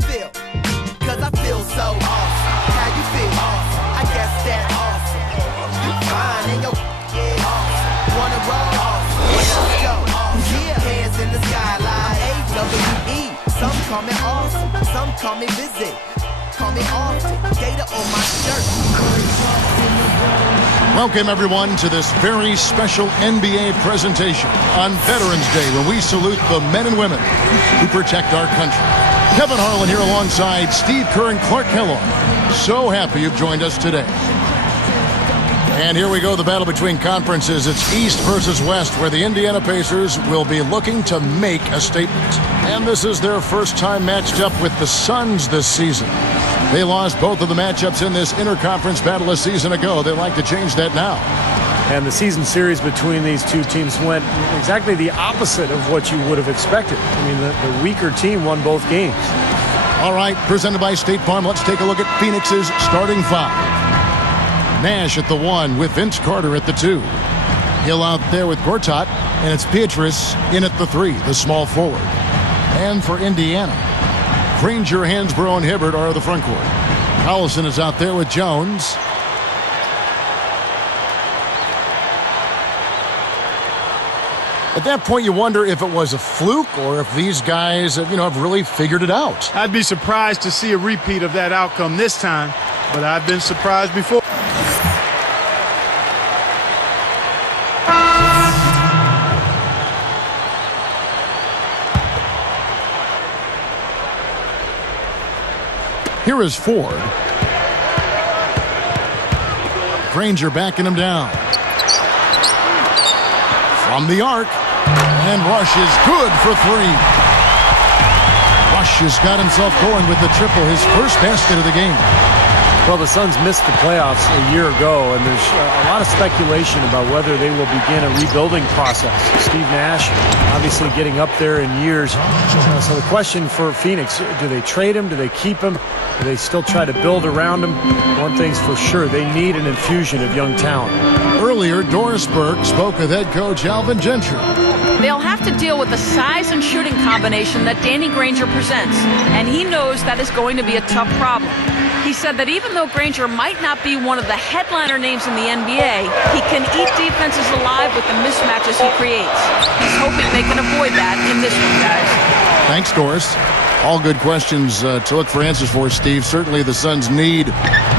feel? Cause I feel so awesome. How you feel? Awesome. I guess that's awesome. You fine and your awesome. Wanna roll? Awesome. Let's go. Yeah, hands in the sky like AWE. Some call me awesome, some call me busy. Call me often, Gator on my shirt. Welcome, everyone, to this very special NBA presentation on Veterans Day, when we salute the men and women who protect our country. Kevin Harlan here alongside Steve Kerr and Clark Kellogg. So happy you've joined us today. And here we go, the battle between conferences. It's East versus West, where the Indiana Pacers will be looking to make a statement. And this is their first time matched up with the Suns this season. They lost both of the matchups in this interconference battle a season ago. They'd like to change that now. And the season series between these two teams went exactly the opposite of what you would have expected. I mean, the weaker team won both games. All right, presented by State Farm, let's take a look at Phoenix's starting five. Nash at the 1 with Vince Carter at the 2. Hill out there with Gortat, and it's Beatrice in at the 3, the small forward. And for Indiana, Granger, Hansbrough, and Hibbert are the front court. Collison is out there with Jones. At that point, you wonder if it was a fluke or if these guys, have really figured it out. I'd be surprised to see a repeat of that outcome this time, but I've been surprised before. Here is Ford. Granger backing him down. From the arc. And Rush is good for 3. Rush has got himself going with the triple, his first basket of the game. Well, the Suns missed the playoffs a year ago, and there's a lot of speculation about whether they will begin a rebuilding process. Steve Nash obviously getting up there in years. So the question for Phoenix, do they trade him? Do they keep him? Do they still try to build around him? One thing's for sure, they need an infusion of young talent. Earlier, Doris Burke spoke with head coach Alvin Gentry. They'll have to deal with the size and shooting combination that Danny Granger presents, and he knows that is going to be a tough problem. He said that even though Granger might not be one of the headliner names in the NBA, he can eat defenses alive with the mismatches he creates. He's hoping they can avoid that in this one, guys. Thanks, Doris. All good questions to look for answers for, Steve. Certainly the Suns need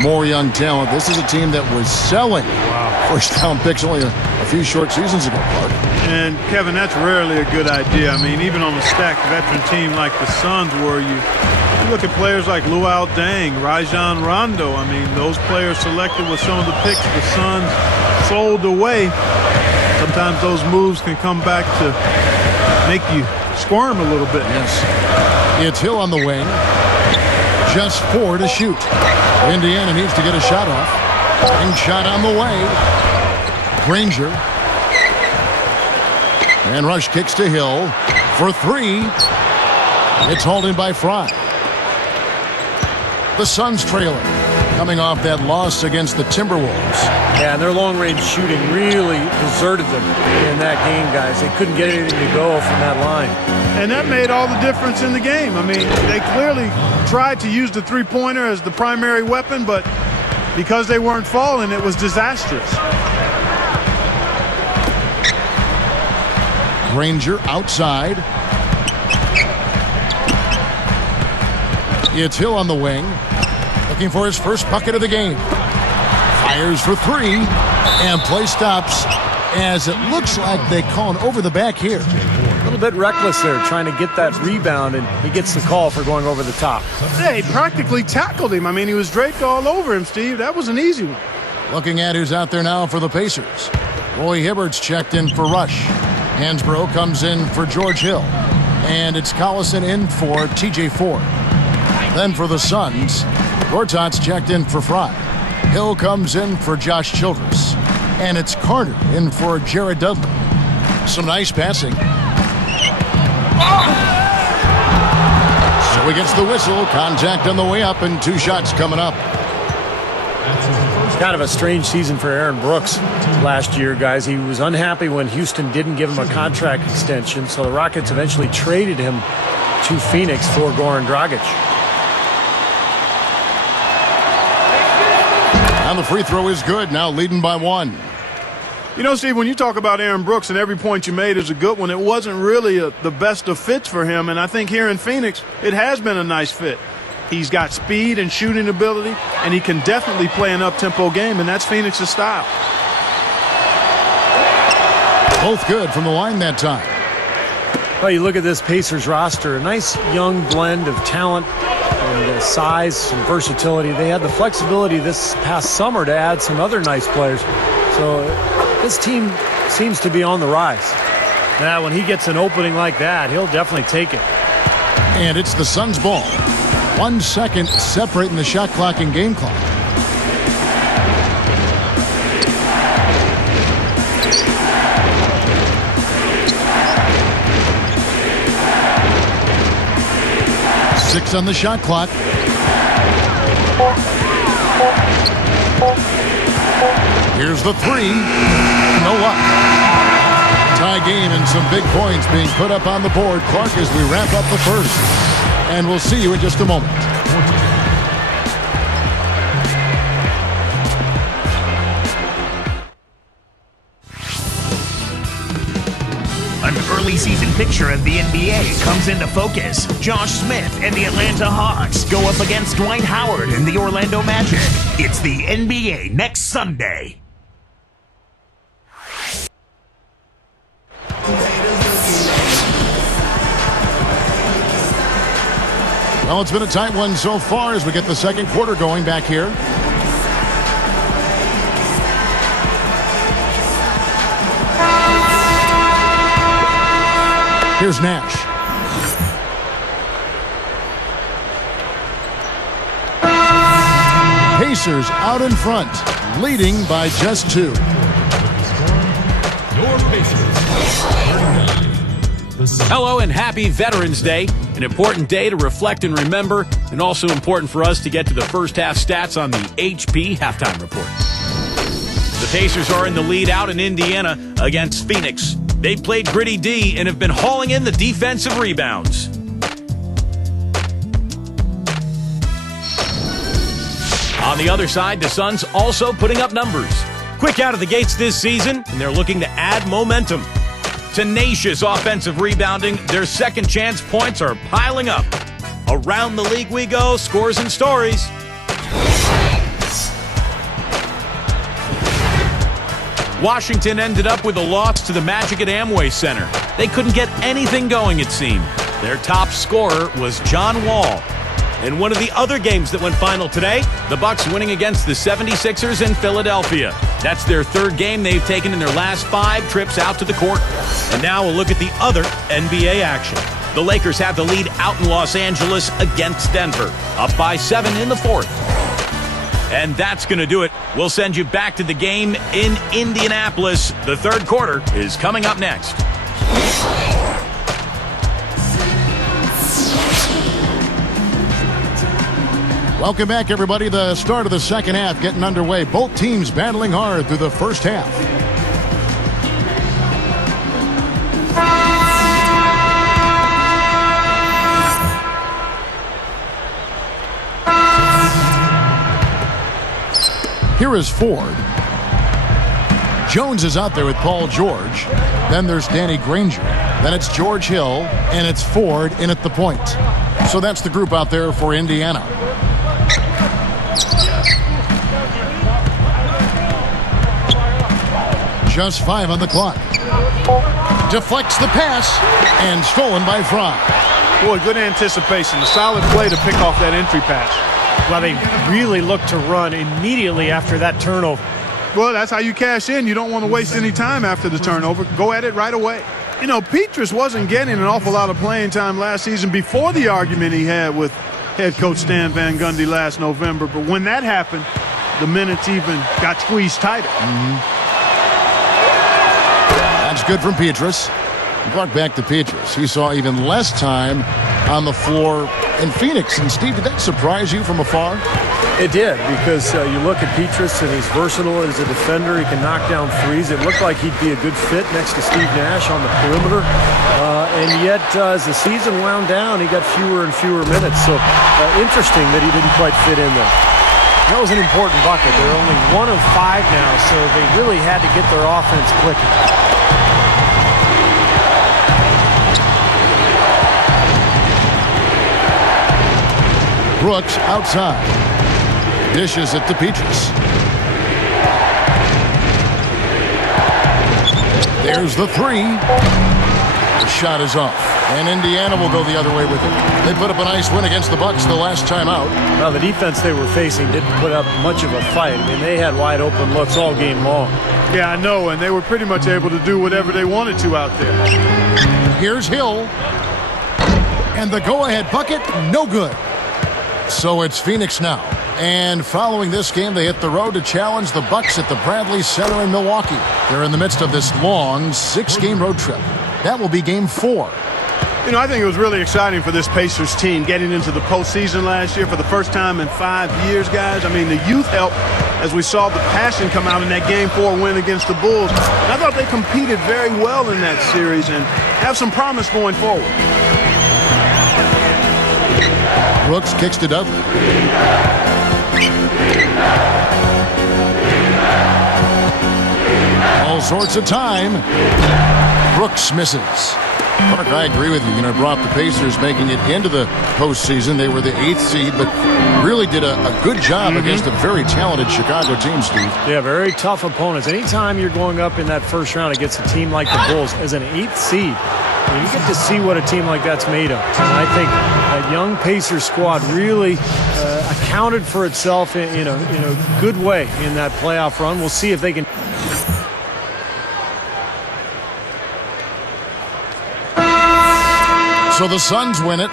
more young talent. This is a team that was selling first-round picks only a few short seasons ago, Clark. And, Kevin, that's rarely a good idea. I mean, even on a stacked veteran team like the Suns were, you look at players like Luol Deng, Rajon Rondo. I mean, those players selected with some of the picks the Suns sold away. Sometimes those moves can come back to make you squirm a little bit. Yes. It's Hill on the wing. Just 4 to shoot. Indiana needs to get a shot off. And shot on the way. Granger. And Rush kicks to Hill for 3. It's hauled in by Fry. The Suns trailing, coming off that loss against the Timberwolves. Yeah, and their long-range shooting really deserted them in that game, guys. They couldn't get anything to go from that line. And that made all the difference in the game. I mean, they clearly tried to use the three-pointer as the primary weapon, but because they weren't falling, it was disastrous. Granger outside. It's Hill on the wing, looking for his first bucket of the game. Fires for 3, and play stops as it looks like they call an over the back here. A little bit reckless there, trying to get that rebound, and he gets the call for going over the top. Yeah, he practically tackled him. I mean, he was draped all over him, Steve. That was an easy one. Looking at who's out there now for the Pacers. Roy Hibbert's checked in for Rush. Hansbrough comes in for George Hill. And it's Collison in for TJ Ford. Then for the Suns, Gortat's checked in for Fry. Hill comes in for Josh Childress. And it's Carter in for Jared Dudley. Some nice passing. So he gets the whistle. Contact on the way up, and 2 shots coming up. Kind of a strange season for Aaron Brooks last year, guys. He was unhappy when Houston didn't give him a contract extension, so the Rockets eventually traded him to Phoenix for Goran Dragic. And the free throw is good, now leading by 1. You know, Steve, when you talk about Aaron Brooks, and every point you made is a good one, it wasn't really the best of fits for him. And I think here in Phoenix, it has been a nice fit. He's got speed and shooting ability, and he can definitely play an up-tempo game, and that's Phoenix's style. Both good from the line that time. Well, you look at this Pacers roster, a nice young blend of talent and size and versatility. They had the flexibility this past summer to add some other nice players. So this team seems to be on the rise. Now, when he gets an opening like that, he'll definitely take it. And it's the Suns' ball. 1 second separating the shot clock and game clock. Six on the shot clock. Here's the three. No luck. Tie game and some big points being put up on the board. Clark, as we wrap up the first. And we'll see you in just a moment. An early season picture of the NBA comes into focus. Josh Smith and the Atlanta Hawks go up against Dwight Howard and the Orlando Magic. It's the NBA next Sunday. Well, it's been a tight one so far as we get the second quarter going back here. Here's Nash. Pacers out in front, leading by just 2. Your Pacers. Hello and happy Veterans Day. An important day to reflect and remember, and also important for us to get to the first half stats on the HP Halftime Report. The Pacers are in the lead out in Indiana against Phoenix. They've played gritty D and have been hauling in the defensive rebounds. On the other side, the Suns also putting up numbers. Quick out of the gates this season, and they're looking to add momentum. Tenacious offensive rebounding, their second chance points are piling up. Around the league we go, scores and stories. Washington ended up with a loss to the Magic at Amway Center. They couldn't get anything going, it seemed. Their top scorer was John Wall. In one of the other games that went final today, the Bucks winning against the 76ers in Philadelphia. That's their third game they've taken in their last 5 trips out to the court. And now we'll look at the other NBA action. The Lakers have the lead out in Los Angeles against Denver, up by 7 in the fourth. And that's going to do it. We'll send you back to the game in Indianapolis. The third quarter is coming up next. Welcome back, everybody. The start of the second half getting underway. Both teams battling hard through the first half. Here is Ford. Jones is out there with Paul George. Then there's Danny Granger. Then it's George Hill, and it's Ford in at the point. So that's the group out there for Indiana. Just 5 on the clock. Deflects the pass, and stolen by Fry. Boy, good anticipation. A solid play to pick off that entry pass. Well, they really look to run immediately after that turnover. Well, that's how you cash in. You don't want to waste any time after the turnover. Go at it right away. You know, Petrus wasn't getting an awful lot of playing time last season before the argument he had with head coach Stan Van Gundy last November. But when that happened, the minutes even got squeezed tighter. That's good from Petrus. Clark back to Petrus. He saw even less time on the floor in Phoenix. And Steve, did that surprise you from afar? It did, because you look at Petrus and he's versatile as a defender. He can knock down threes. It looked like he'd be a good fit next to Steve Nash on the perimeter. And yet, as the season wound down, he got fewer and fewer minutes. So interesting that he didn't quite fit in there. That was an important bucket. They're only 1 of 5 now, so they really had to get their offense clicking. Brooks outside. Dishes it to Petrus. There's the 3. The shot is off. And Indiana will go the other way with it. They put up a nice win against the Bucks the last time out. Well, the defense they were facing didn't put up much of a fight. I mean, they had wide open looks all game long. Yeah, I know, and they were pretty much able to do whatever they wanted to out there. Here's Hill. And the go-ahead bucket, no good. So it's Phoenix now. And following this game, they hit the road to challenge the Bucks at the Bradley Center in Milwaukee. They're in the midst of this long 6-game road trip. That will be game 4. You know, I think it was really exciting for this Pacers team getting into the postseason last year for the first time in 5 years, guys. I mean, the youth helped as we saw the passion come out in that game 4 win against the Bulls. And I thought they competed very well in that series and have some promise going forward. Brooks kicks to Dudley. All sorts of time. Brooks misses. Clark, I agree with you. You know, brought the Pacers making it into the postseason. They were the 8th seed, but really did a good job against a very talented Chicago team, Steve. Yeah, very tough opponents. Anytime you're going up in that first round against a team like the Bulls as an 8th seed, you get to see what a team like that's made of. And I think that young Pacers squad really accounted for itself in a good way in that playoff run. We'll see if they can. So the Suns win it.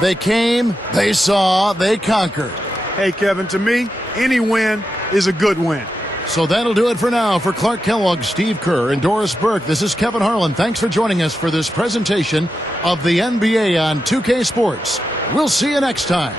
They came, they saw, they conquered. Hey, Kevin, to me, any win is a good win. So that'll do it for now. For Clark Kellogg, Steve Kerr, and Doris Burke, this is Kevin Harlan. Thanks for joining us for this presentation of the NBA on 2K Sports. We'll see you next time.